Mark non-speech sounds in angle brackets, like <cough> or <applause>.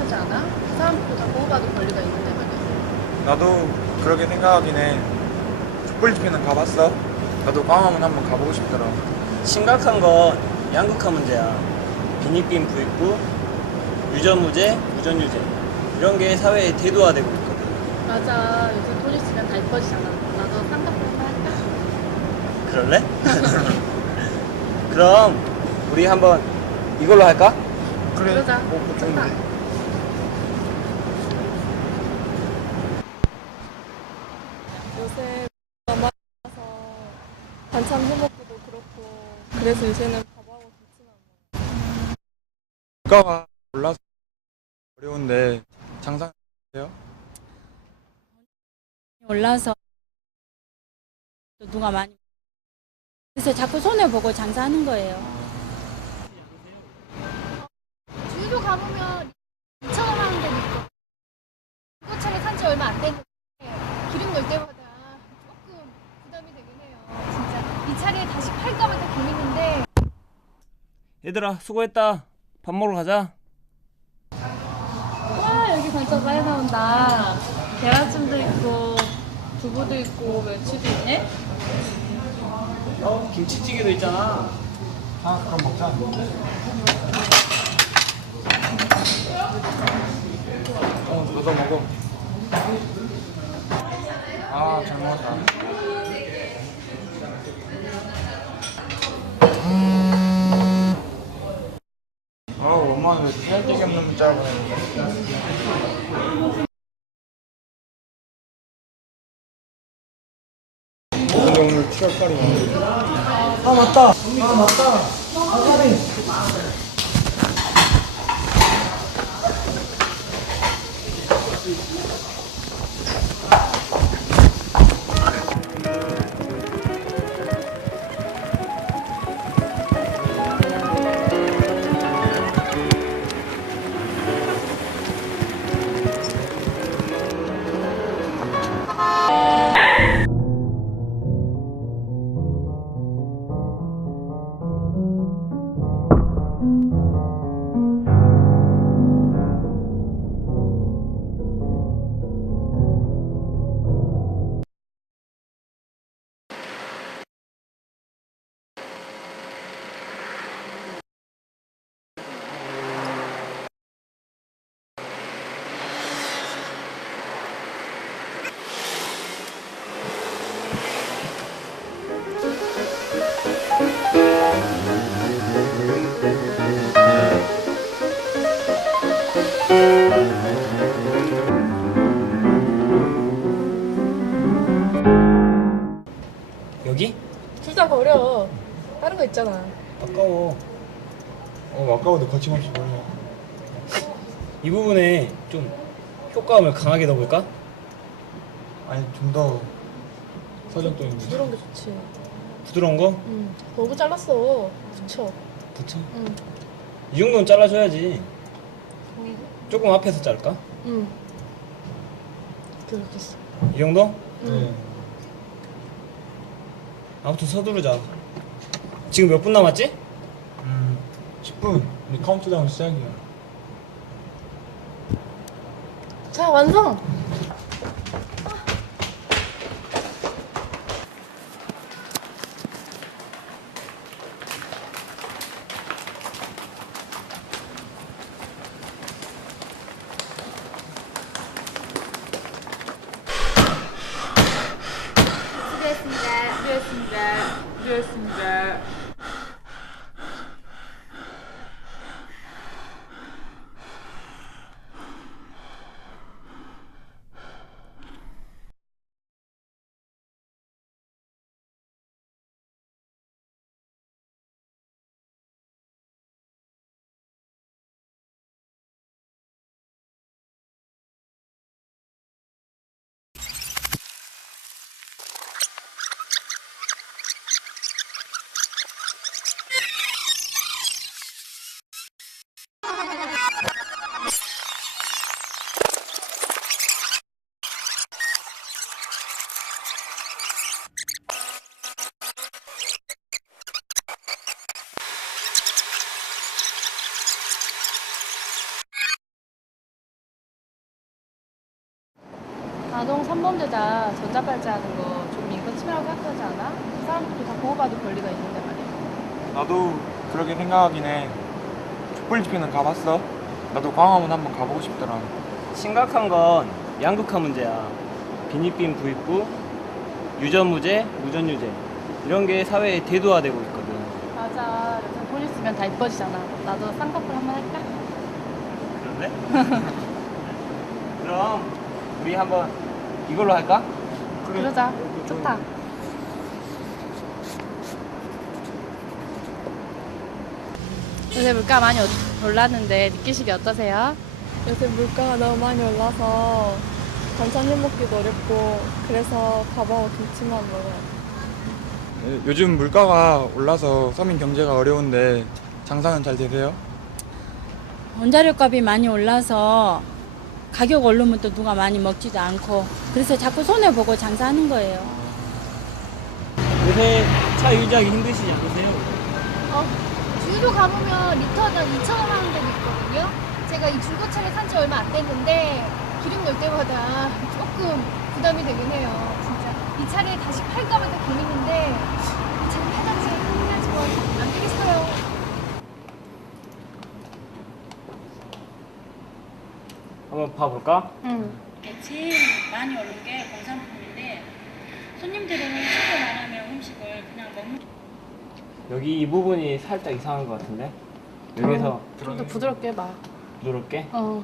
심각하지 않아? 그 사람보다 보호받을 권리가 있는데 말이야. 나도 그렇게 생각하긴 해. 촛불 집회는 가봤어. 나도 광화문 한번 가보고 싶더라. 심각한 건 양극화 문제야. 빈익빈 부익부, 유전무죄, 유전유죄. 이런 게 사회에 대두화되고 있거든. 맞아. 요즘 돈 있으면 다 이뻐지잖아. 나도 쌍꺼풀 할까? 그럴래? <laughs> 그럼 우리 한번 이걸로 할까? 그래. 그러자. 어, 좋은데. 요새 많아서 반찬 해먹기도 그렇고 그래서 요새는 밥하고 김치만 먹어요. 물가가 올라서 어려운데 장사해요? 올라서 또 누가 많이 그래서 자꾸 손해 보고 장사하는 거예요. 주유소 가보면 2,000원 하는 데도 있고. 이거 차를 산지 얼마 안 됐는데 기름 넣을 때마다 조금 부담이 되긴 해요. 진짜 이 차를 다시 팔까 말까 고민인데 얘들아 수고했다. 밥 먹으러 가자. 와 여기 반찬 많이 나온다. 계란찜도 있고 두부도 있고 멸치도 있네. 어 김치찌개도 있잖아. 아 그럼 먹자. 어 너도 먹어. 아잘 먹었다. 아 엄마는 왜 살데기 없는 문자를 보내는 근데 오늘 7월달이야. 아 맞다. 아 맞다. 아 까비. 여기? 둘 다 버려. 다른 거 있잖아. 아까워. 어 아까워도 거침없이 먹어. 이 부분에 좀 효과음을 강하게 넣어볼까? 아니 좀 더 서정도 있는. 부드러운 게 좋지. 부드러운 거 응. 너무 잘랐어. 붙여. 붙여. 응. 이 정도는 잘라줘야지. 조금 앞에서 자를까? 응. 그렇게 했어. 이 정도? 네. 아무튼 서두르자. 지금 몇 분 남았지? 음 10분. 근데 카운트다운 시작이야. 자 완성. 수고했습니다. 수고했습니다. 아동 성범죄자 전자발찌 하는 거 좀 인권 침해라고 생각하지 않아? 사람들도 다 보호받을 권리가 있는데 말이야. 나도 그렇게 생각하긴 해. 촛불 집회는 가봤어? 나도 광화문 한번 가보고 싶더라. 심각한 건 양극화 문제야. 비니빔 부익부, 유전무죄, 무전유죄 이런 게 사회에 대두화되고 있거든. 맞아. 돈 있으면 다 이뻐지잖아. 나도 쌍꺼풀 한번 할까? 그런데? <laughs> 그럼 우리 한번 이걸로 할까? 그러자. 좋다. 요새 물가 많이 오- 올랐는데 느끼시기 어떠세요? 요새 물가가 너무 많이 올라서 반찬 해 먹기도 어렵고 그래서 밥하고 김치만 먹어요. 네, 요즘 물가가 올라서 서민 경제가 어려운데 장사는 잘 되세요? 원자력값이 많이 올라서 가격 오르면 또 누가 많이 먹지도 않고 그래서 자꾸 손해 보고 장사하는 거예요. 요새 차 유지하기 힘드시지 않으세요? 어, 주유소 가보면 리터당 2,000원 하는 데도 있거든요. 제가 이 중고차를 산 지 얼마 안 됐는데 기름 넣을 때마다 조금 부담이 되긴 해요. 진짜 이 차를 다시 팔까 말까 고민인데 이 차를 팔던지 해야지 뭐안 되겠어요. 한번 봐볼까? 응. 제일 많이 오른 게 공산품인데 손님들은 음식을 안 하면 음식을 그냥 먹는 여기 이 부분이 살짝 이상한 것 같은데? 여기서 좀 더 부드럽게 해봐. 부드럽게? 어.